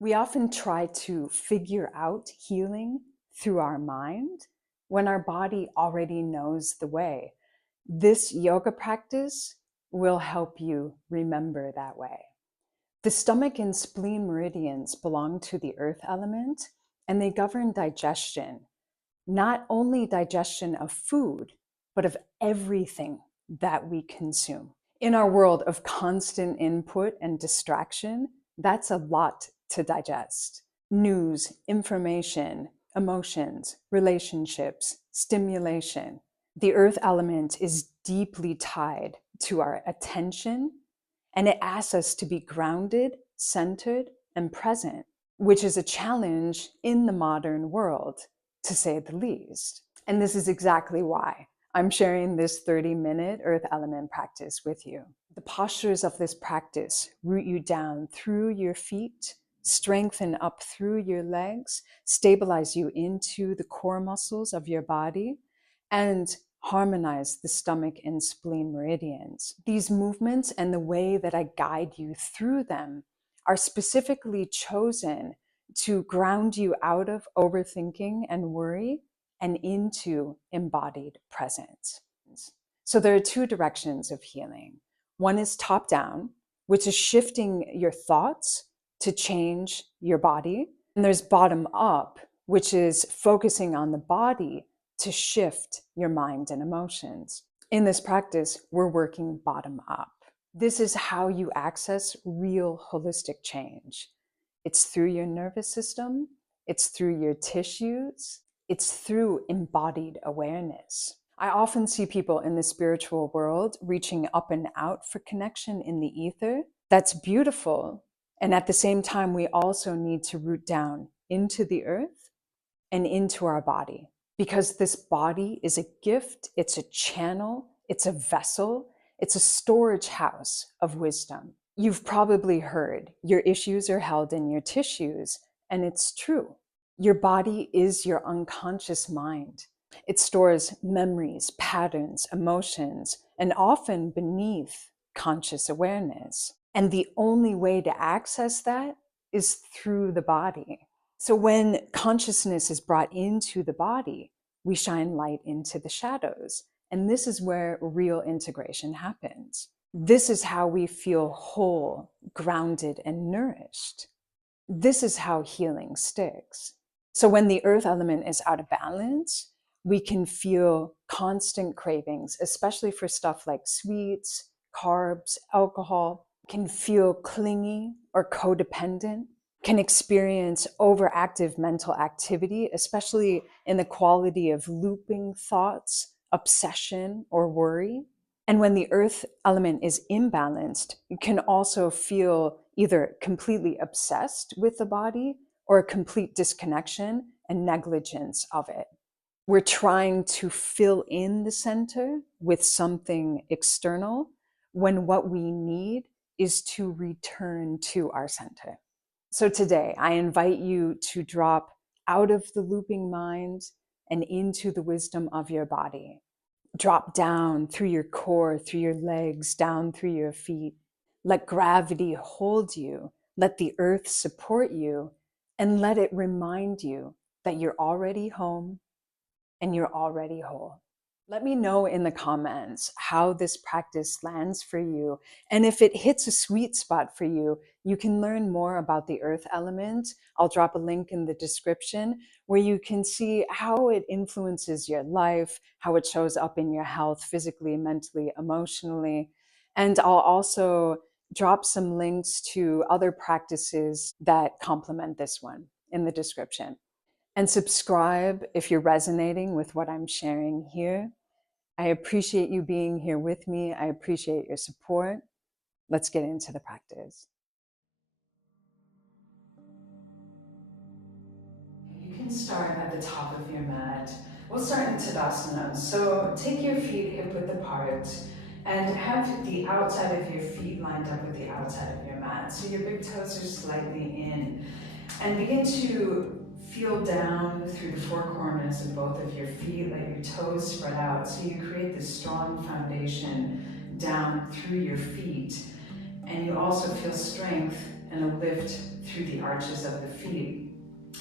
We often try to figure out healing through our mind when our body already knows the way. This yoga practice will help you remember that way. The stomach and spleen meridians belong to the earth element, and they govern digestion, not only digestion of food, but of everything that we consume. In our world of constant input and distraction, that's a lot to digest. News, information, emotions, relationships, stimulation. The earth element is deeply tied to our attention, and it asks us to be grounded, centered, and present, which is a challenge in the modern world, to say the least. And this is exactly why I'm sharing this 30-minute earth element practice with you. The postures of this practice root you down through your feet, strengthen up through your legs, stabilize you into the core muscles of your body, and harmonize the stomach and spleen meridians. These movements and the way that I guide you through them are specifically chosen to ground you out of overthinking and worry and into embodied presence. So there are two directions of healing. One is top down, which is shifting your thoughts to change your body. And there's bottom up, which is focusing on the body to shift your mind and emotions. In this practice, we're working bottom up. This is how you access real holistic change. It's through your nervous system, it's through your tissues, it's through embodied awareness. I often see people in the spiritual world reaching up and out for connection in the ether. That's beautiful. And at the same time, we also need to root down into the earth and into our body, because this body is a gift, it's a channel, it's a vessel, it's a storage house of wisdom. You've probably heard your issues are held in your tissues, and it's true. Your body is your unconscious mind. It stores memories, patterns, emotions, and often beneath conscious awareness. And the only way to access that is through the body. So when consciousness is brought into the body, we shine light into the shadows. And this is where real integration happens. This is how we feel whole, grounded, and nourished. This is how healing sticks. So when the earth element is out of balance, we can feel constant cravings, especially for stuff like sweets, carbs, alcohol, can feel clingy or codependent, can experience overactive mental activity, especially in the quality of looping thoughts, obsession, or worry. And when the earth element is imbalanced, you can also feel either completely obsessed with the body or a complete disconnection and negligence of it. We're trying to fill in the center with something external when what we need is to return to our center. So today, I invite you to drop out of the looping mind and into the wisdom of your body. Drop down through your core, through your legs, down through your feet. Let gravity hold you. Let the earth support you, and let it remind you that you're already home and you're already whole. Let me know in the comments how this practice lands for you. And if it hits a sweet spot for you, you can learn more about the earth element. I'll drop a link in the description where you can see how it influences your life, how it shows up in your health, physically, mentally, emotionally. And I'll also drop some links to other practices that complement this one in the description. And subscribe if you're resonating with what I'm sharing here. I appreciate you being here with me. I appreciate your support. Let's get into the practice. You can start at the top of your mat. We'll start in Tadasana. So take your feet hip width apart and have the outside of your feet lined up with the outside of your mat. So your big toes are slightly in. And begin to feel down through the four corners of both of your feet. Let your toes spread out so you create this strong foundation down through your feet. And you also feel strength and a lift through the arches of the feet.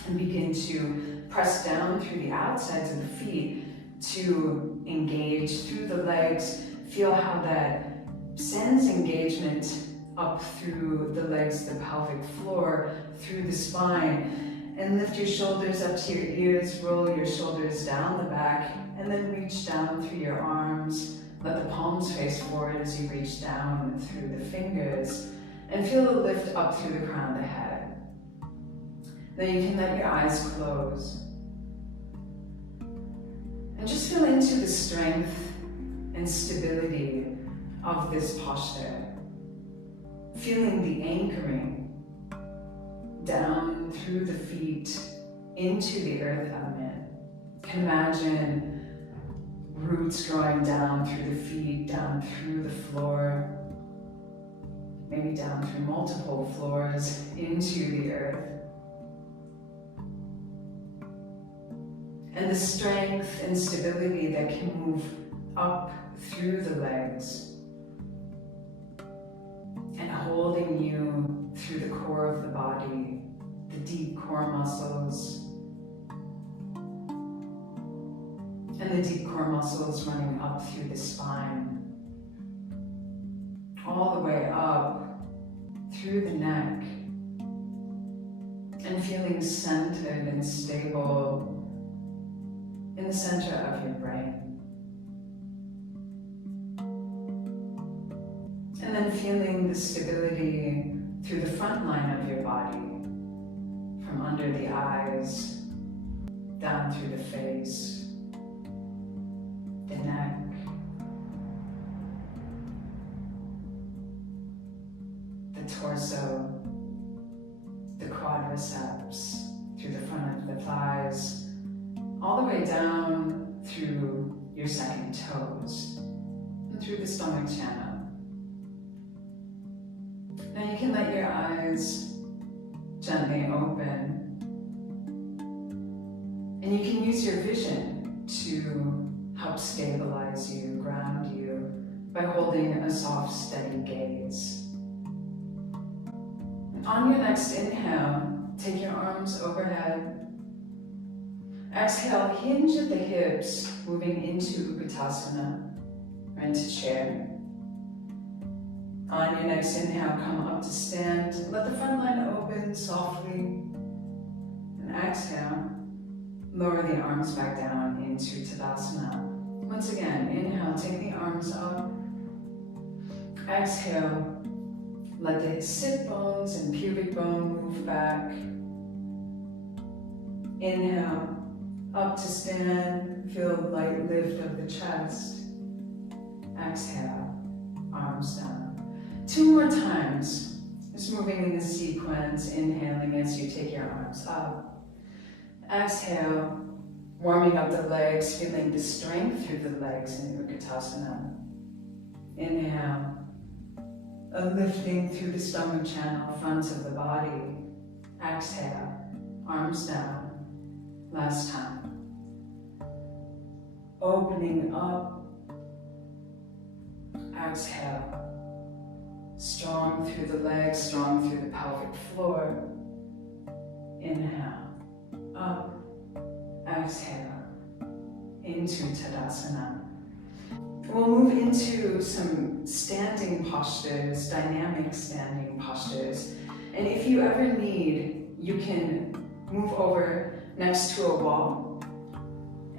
And begin to press down through the outsides of the feet to engage through the legs. Feel how that sends engagement up through the legs, the pelvic floor, through the spine. And lift your shoulders up to your ears, roll your shoulders down the back, and then reach down through your arms. Let the palms face forward as you reach down through the fingers. And feel a lift up through the crown of the head. Then you can let your eyes close. And just feel into the strength and stability of this posture. Feeling the anchoring down through the feet into the earth element. You can imagine roots growing down through the feet, down through the floor, maybe down through multiple floors into the earth. And the strength and stability that can move up through the legs and holding you through the core of the body, the deep core muscles, and the deep core muscles running up through the spine, all the way up through the neck, and feeling centered and stable in the center of your brain. And then feeling the stability through the front line of your body, from under the eyes, down through the face, the neck, the torso, the quadriceps, through the front of the thighs, all the way down through your second toes and through the stomach channel. Now you can let your eyes gently open, and you can use your vision to help stabilize you, ground you, by holding a soft, steady gaze. And on your next inhale, take your arms overhead. Exhale, hinge at the hips, moving into Utkatasana, or into chair. On your next inhale, come up to stand. Let the front line open softly. And exhale, lower the arms back down into Tadasana. Once again, inhale, take the arms up. Exhale, let the sit bones and pubic bone move back. Inhale, up to stand, feel a light lift of the chest. Exhale, arms down. 2 more times, just moving in the sequence, inhaling as you take your arms up. Exhale, warming up the legs, feeling the strength through the legs in Utkatasana. Inhale, a lifting through the stomach channel, front of the body. Exhale, arms down. Last time. Opening up. Exhale. Strong through the legs, strong through the pelvic floor. Inhale. Up. Exhale. Into Tadasana. We'll move into some standing postures, dynamic standing postures. And if you ever need, you can move over next to a wall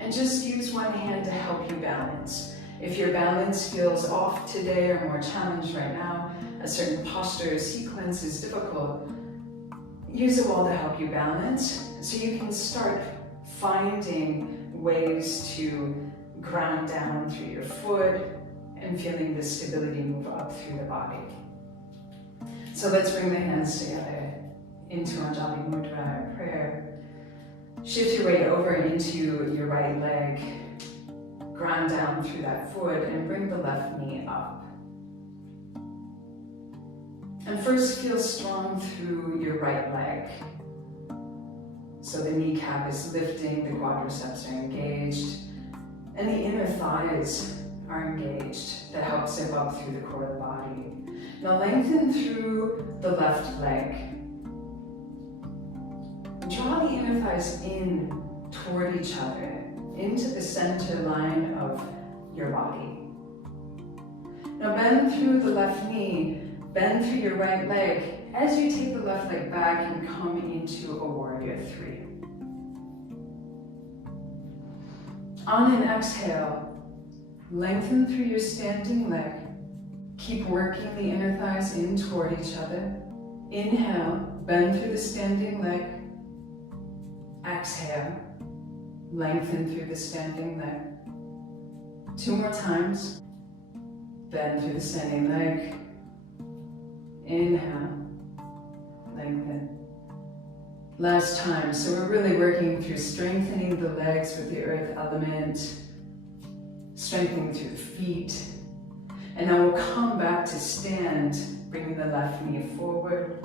and just use one hand to help you balance. If your balance feels off today or more challenged right now, a certain posture or sequence is difficult, use a wall to help you balance so you can start finding ways to ground down through your foot and feeling the stability move up through the body. So let's bring the hands together into Anjali Mudra, prayer. Shift your weight over into your right leg. Ground down through that foot and bring the left knee up. And first feel strong through your right leg. So the kneecap is lifting, the quadriceps are engaged, and the inner thighs are engaged. That helps zip up through the core of the body. Now lengthen through the left leg. Draw the inner thighs in toward each other, into the center line of your body. Now bend through the left knee, bend through your right leg as you take the left leg back and come into a warrior three. On an exhale, lengthen through your standing leg. Keep working the inner thighs in toward each other. Inhale, bend through the standing leg. Exhale, lengthen through the standing leg. 2 more times. Bend through the standing leg. Inhale, lengthen. Last time. So we're really working through strengthening the legs with the earth element, strengthening through the feet. And now we'll come back to stand, bringing the left knee forward.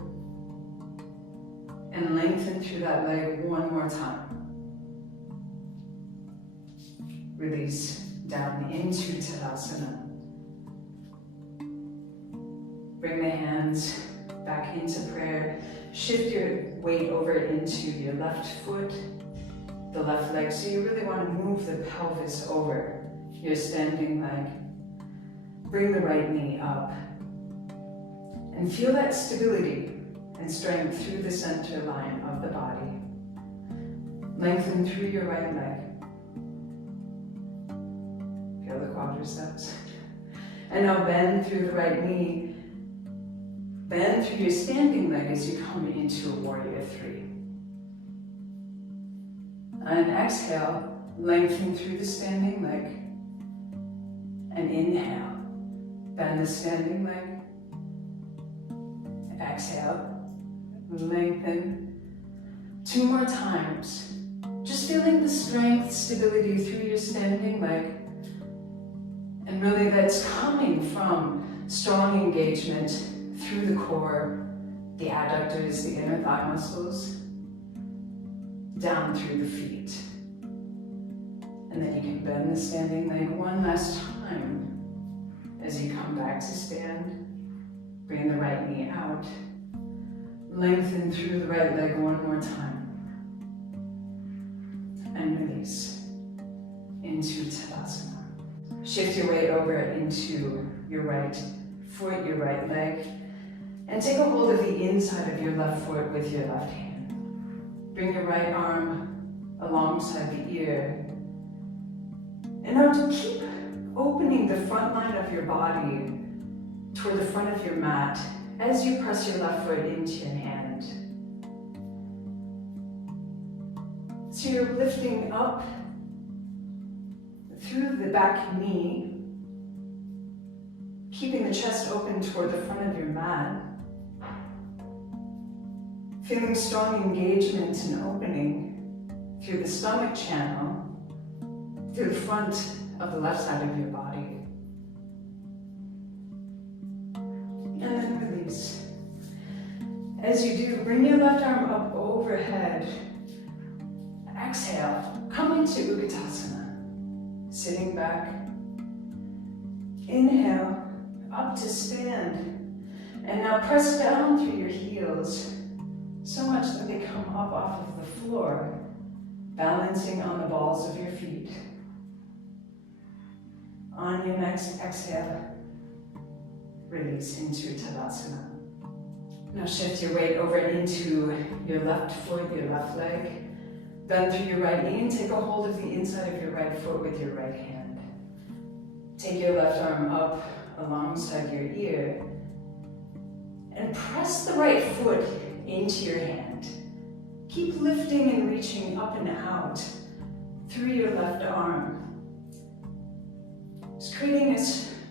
And lengthen through that leg one more time. Release down into Tadasana. Bring the hands back into prayer. Shift your weight over into your left foot, the left leg. So you really want to move the pelvis over your standing leg. Bring the right knee up. And feel that stability and strength through the center line of the body. Lengthen through your right leg. Feel the quadriceps. And now bend through the right knee. Bend through your standing leg as you come into a warrior three. And exhale, lengthen through the standing leg. And inhale, bend the standing leg. Exhale, lengthen. 2 more times. Just feeling the strength, stability through your standing leg. And really that's coming from strong engagement through the core, the adductors, the inner thigh muscles, down through the feet. And then you can bend the standing leg one last time as you come back to stand. Bring the right knee out. Lengthen through the right leg one more time. And release into Tadasana. Shift your weight over into your right foot, your right leg. And take a hold of the inside of your left foot with your left hand. Bring your right arm alongside the ear. And now to keep opening the front line of your body toward the front of your mat as you press your left foot into your hand. So you're lifting up through the back knee, keeping the chest open toward the front of your mat. Feeling strong engagement and opening through the stomach channel, through the front of the left side of your body. And then release. As you do, bring your left arm up overhead. Exhale, come into Utkatasana. Sitting back. Inhale, up to stand. And now press down through your heels so much that they come up off of the floor, balancing on the balls of your feet. On your next exhale, release into Tadasana. Now shift your weight over into your left foot, your left leg. Bend through your right knee and take a hold of the inside of your right foot with your right hand. Take your left arm up alongside your ear and press the right foot into your hand. Keep lifting and reaching up and out through your left arm. Just creating a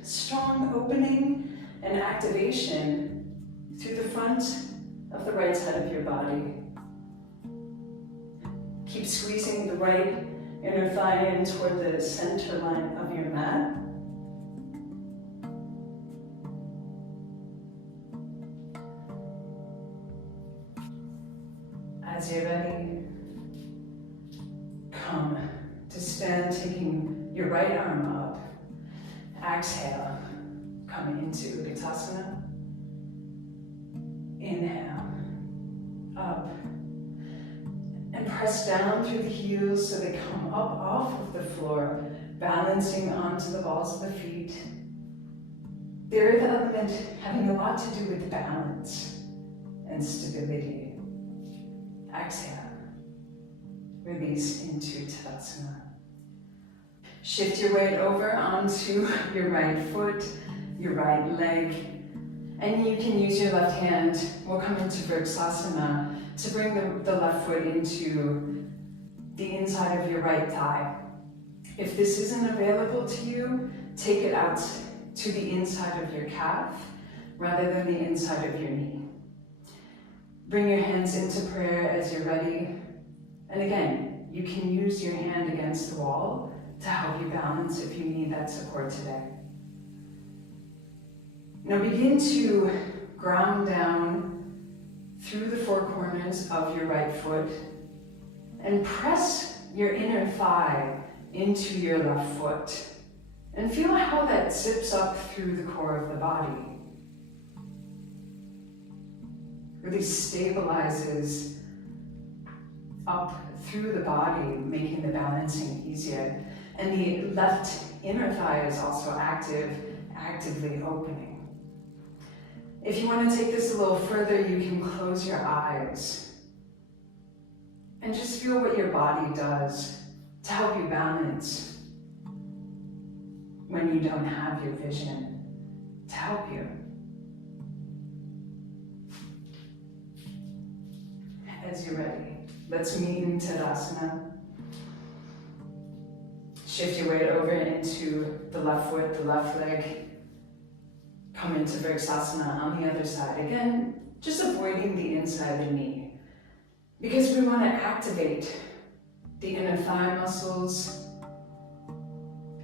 strong opening and activation through the front of the right side of your body. Keep squeezing the right inner thigh in toward the center line of your mat. As you're ready, come to stand, taking your right arm up. Exhale, coming into Utkatasana. Inhale, up. And press down through the heels so they come up off of the floor, balancing onto the balls of the feet. The earth element having a lot to do with balance and stability. Exhale. Release into Tadasana. Shift your weight over onto your right foot, your right leg, and you can use your left hand. We'll come into Vrksasana to bring the left foot into the inside of your right thigh. If this isn't available to you, take it out to the inside of your calf rather than the inside of your knee. Bring your hands into prayer as you're ready. And again, you can use your hand against the wall to help you balance if you need that support today. Now begin to ground down through the four corners of your right foot and press your inner thigh into your left foot. And feel how that zips up through the core of the body. Really stabilizes up through the body, making the balancing easier. And the left inner thigh is also actively opening. If you want to take this a little further, you can close your eyes and just feel what your body does to help you balance when you don't have your vision to help you. As you're ready, let's meet in Tadasana. Shift your weight over into the left foot, the left leg. Come into Vrksasana on the other side. Again, just avoiding the inside of the knee, because we want to activate the inner thigh muscles.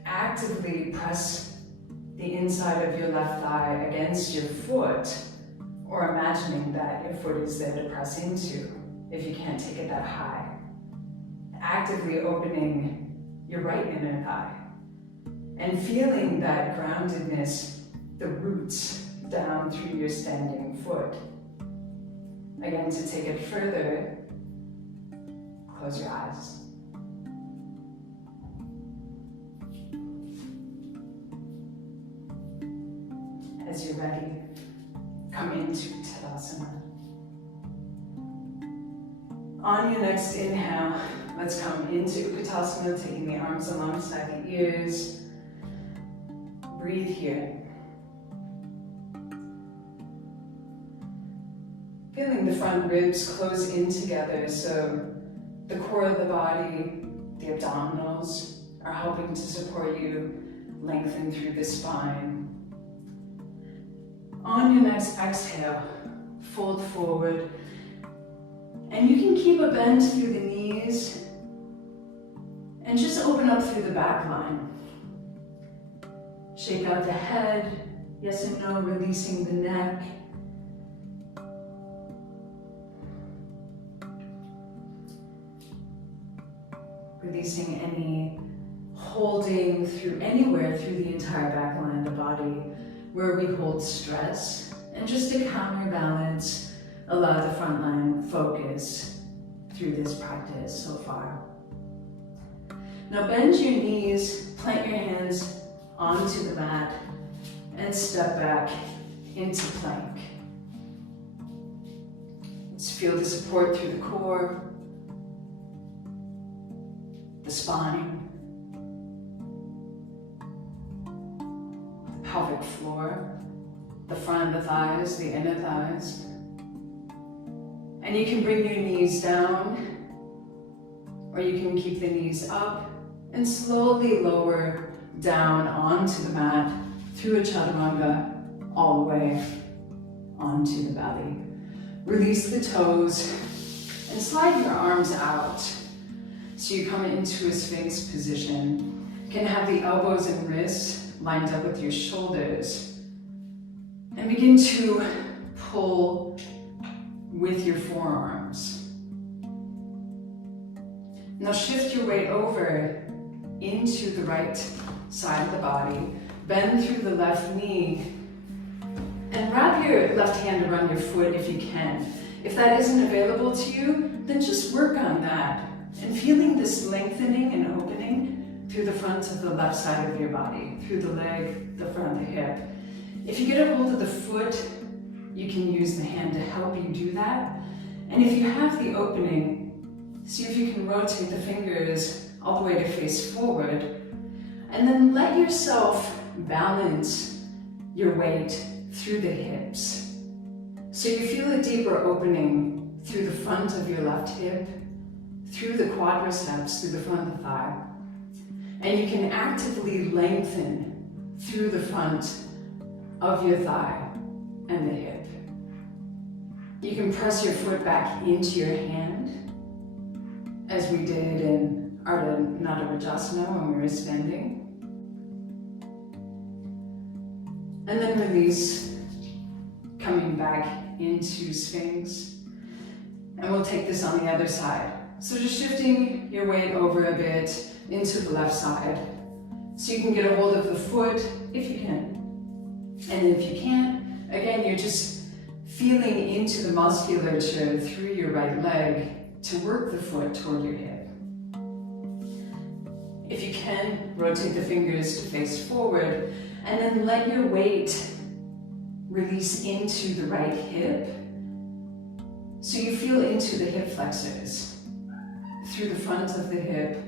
Actively press the inside of your left thigh against your foot, or imagining that your foot is there to press into if you can't take it that high. Actively opening your right inner thigh and feeling that groundedness, the roots down through your standing foot. Again, to take it further, close your eyes. As you're ready, come into Tadasana. On your next inhale, let's come into Utkatasana, taking the arms alongside the ears. Breathe here. Feeling the front ribs close in together, so the core of the body, the abdominals, are helping to support you lengthen through the spine. On your next exhale, fold forward, and you can keep a bend through the knees and just open up through the back line. Shake out the head, yes and no, releasing the neck. Releasing any holding through anywhere through the entire back line of the body where we hold stress. And just to counterbalance, allow the front line focus through this practice so far. Now bend your knees, plant your hands onto the mat, and step back into plank. Let's feel the support through the core, the spine, the pelvic floor, the front of the thighs, the inner thighs. And you can bring your knees down, or you can keep the knees up and slowly lower down onto the mat through a chaturanga all the way onto the belly. Release the toes and slide your arms out. So you come into a Sphinx position. You can have the elbows and wrists lined up with your shoulders. And begin to pull with your forearms. Now shift your weight over into the right side of the body. Bend through the left knee. And And wrap your left hand around your foot if you can. If that isn't available to you, then just work on that. And feeling this lengthening and opening through the front of the left side of your body, through the leg, the front, the hip. If you get a hold of the foot, you can use the hand to help you do that. And if you have the opening, see if you can rotate the fingers all the way to face forward. And then let yourself balance your weight through the hips. So you feel a deeper opening through the front of your left hip, through the quadriceps, through the front of the thigh. And you can actively lengthen through the front of your thigh and the hip. You can press your foot back into your hand, as we did in Ardha Nadarajasana when we were standing. And then release, coming back into Sphinx. And we'll take this on the other side. So just shifting your weight over a bit into the left side. So you can get a hold of the foot if you can. And if you can't, again, you're just feeling into the musculature through your right leg to work the foot toward your hip. If you can, rotate the fingers to face forward, and then let your weight release into the right hip. So you feel into the hip flexors, through the front of the hip,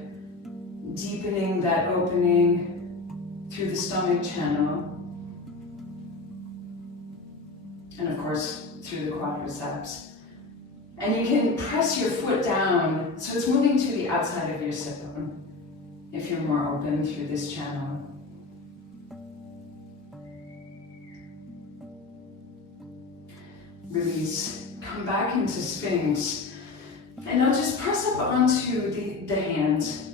deepening that opening through the stomach channel. And of course, through the quadriceps. And you can press your foot down so it's moving to the outside of your sit bone if you're more open through this channel. Release, come back into Sphinx. And now just press up onto the hands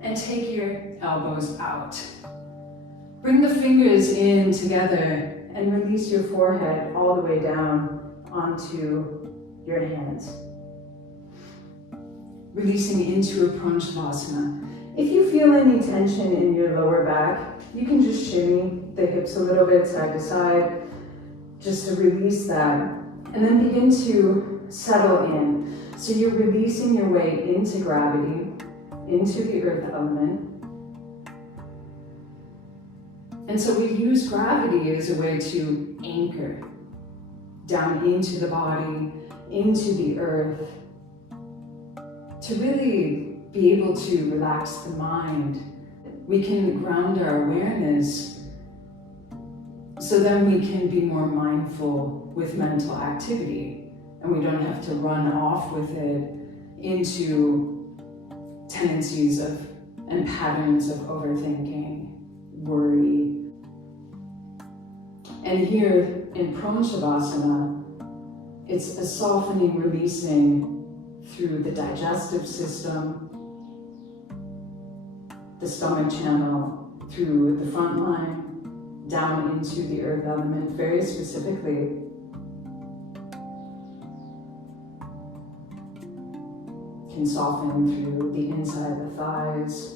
and take your elbows out. Bring the fingers in together and release your forehead all the way down onto your hands. Releasing into a Pranavasana. If you feel any tension in your lower back, you can just shimmy the hips a little bit side to side, just to release that. And then begin to settle in. So you're releasing your weight into gravity, into the earth element. And so we use gravity as a way to anchor down into the body, into the earth, to really be able to relax the mind. We can ground our awareness so then we can be more mindful with mental activity, and we don't have to run off with it into tendencies of and patterns of overthinking, worry. And here in Pranavasana, it's a softening, releasing through the digestive system, the stomach channel, through the front line, down into the earth element, very specifically. Can soften through the inside of the thighs,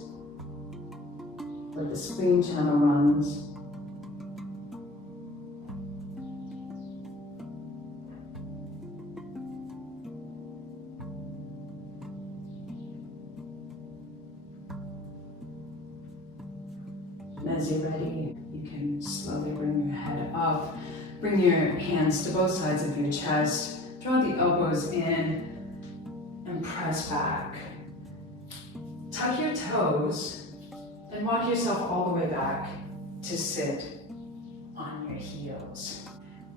where the spleen channel runs. And as you're ready, you can slowly bring your head up. Bring your hands to both sides of your chest. Draw the elbows in and press back. Tuck your toes and walk yourself all the way back to sit on your heels.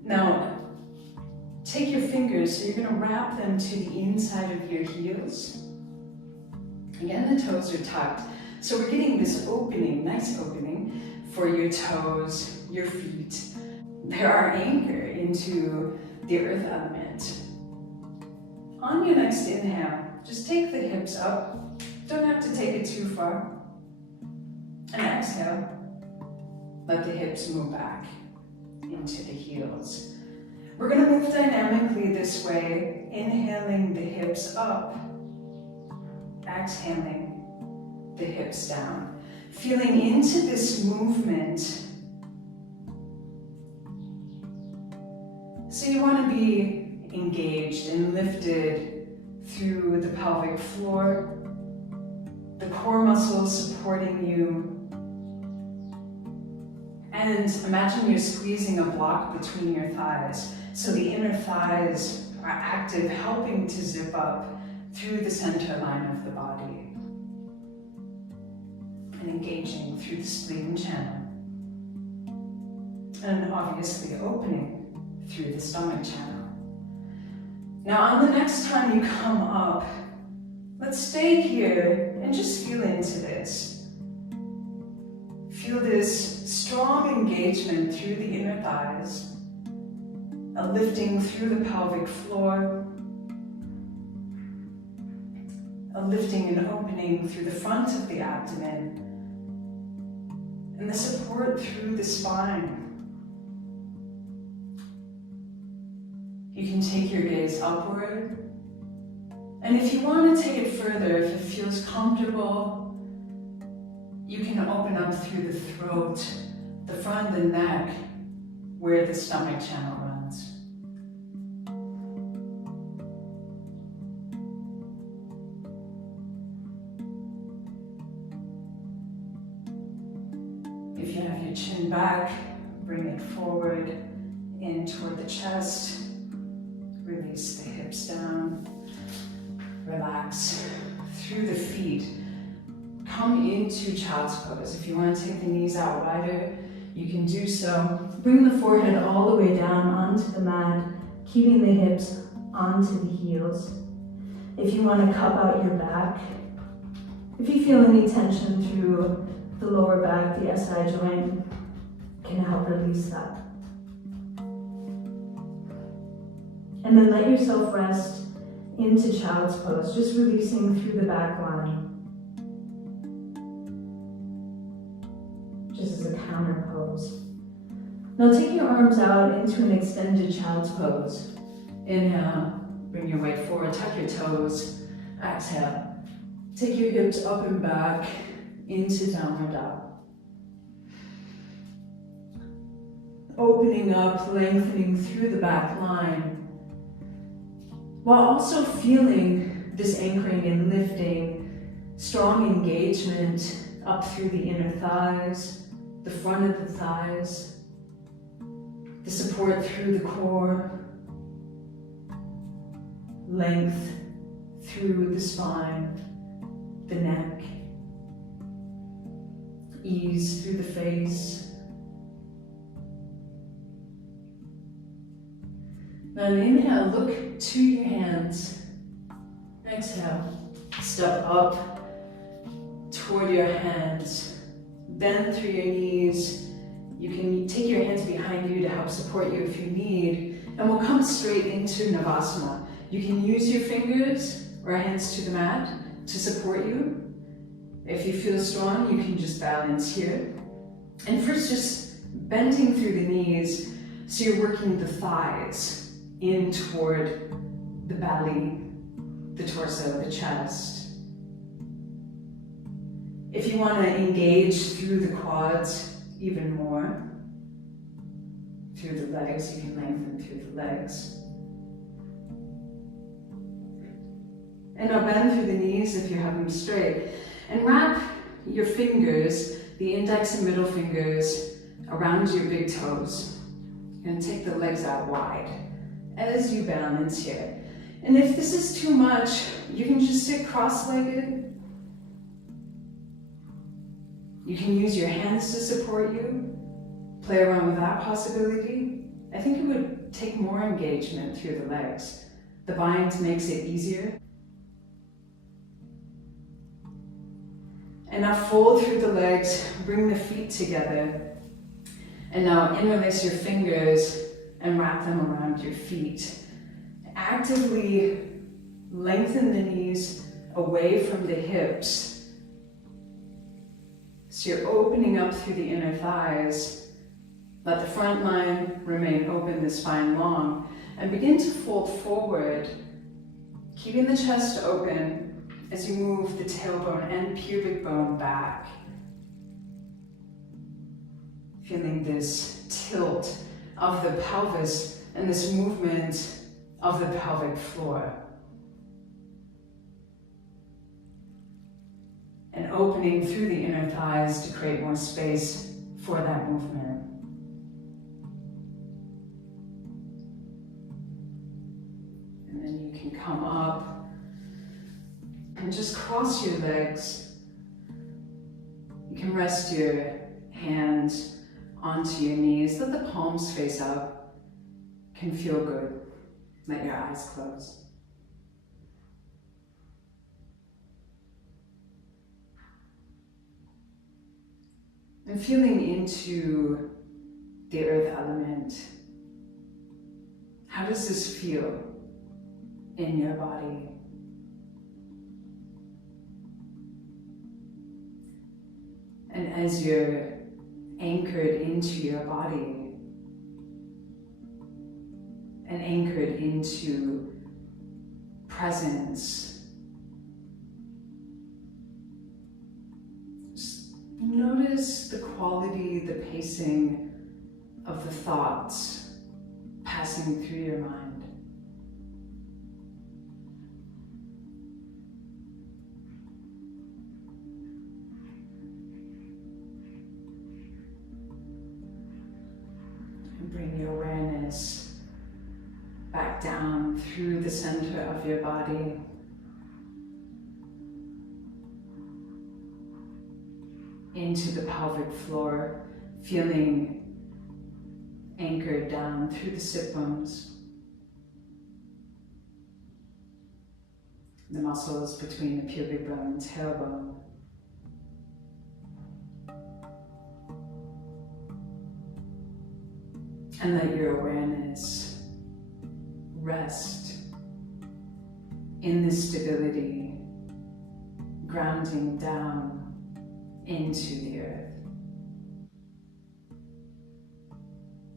Now, take your fingers, so you're going to wrap them to the inside of your heels. Again, the toes are tucked. So we're getting this opening, nice opening for your toes, your feet. They're our anchor into the earth element. On your next inhale, just take the hips up. Don't have to take it too far. And exhale, let the hips move back into the heels. We're going to move dynamically this way, inhaling the hips up, exhaling the hips down, feeling into this movement So you want to be engaged and lifted through the pelvic floor, the core muscles supporting you. And imagine you're squeezing a block between your thighs. So the inner thighs are active, helping to zip up through the center line of the body. And engaging through the spleen channel. And obviously opening through the stomach channel. Now on the next time you come up, let's stay here and just feel into this. Feel this strong engagement through the inner thighs, a lifting through the pelvic floor, a lifting and opening through the front of the abdomen, and the support through the spine. You can take your gaze upward, and if you want to take it further, if it feels comfortable, you can open up through the throat, the front of the neck, where the stomach channel runs. If you have your chin back, bring it forward in toward the chest. Release the hips down. Relax through the feet. Come into child's pose. If you want to take the knees out wider, you can do so. Bring the forehead all the way down onto the mat, keeping the hips onto the heels. If you want to cup out your back, if you feel any tension through the lower back, the SI joint can help release that. And then let yourself rest into child's pose, just releasing through the back line. Just as a counter pose. Now take your arms out into an extended child's pose. Inhale, bring your weight forward, tuck your toes. Exhale, take your hips up and back into downward dog. Opening up, lengthening through the back line, while also feeling this anchoring and lifting, strong engagement up through the inner thighs, the front of the thighs, the support through the core, length through the spine, the neck, ease through the face. Now inhale, look to your hands. Exhale, step up toward your hands. Bend through your knees. You can take your hands behind you to help support you if you need. And we'll come straight into Navasana. You can use your fingers or hands to the mat to support you. If you feel strong, you can just balance here. And first, just bending through the knees so you're working the thighs in toward the belly, the torso, the chest. If you want to engage through the quads even more, through the legs, you can lengthen through the legs. And now bend through the knees if you have them straight. And wrap your fingers, the index and middle fingers, around your big toes. You're going to take the legs out wide as you balance here. And if this is too much, you can just sit cross-legged. You can use your hands to support you. Play around with that possibility. I think it would take more engagement through the legs. The bind makes it easier. And now fold through the legs, bring the feet together. And now interlace your fingers and wrap them around your feet. Actively lengthen the knees away from the hips. So you're opening up through the inner thighs. Let the front line remain open, the spine long. And begin to fold forward, keeping the chest open as you move the tailbone and pubic bone back. Feeling this tilt of the pelvis and this movement of the pelvic floor. And opening through the inner thighs to create more space for that movement. And then you can come up and just cross your legs. You can rest your hands onto your knees. Let the palms face up. Can feel good. Let your eyes close. And feeling into the earth element. How does this feel in your body? And as you're anchored into your body and anchored into presence, just notice the quality, the pacing of the thoughts passing through your mind. Bring your awareness back down through the center of your body. Into the pelvic floor, feeling anchored down through the sit bones. The muscles between the pubic bone and tailbone. And let your awareness rest in this stability, grounding down into the earth.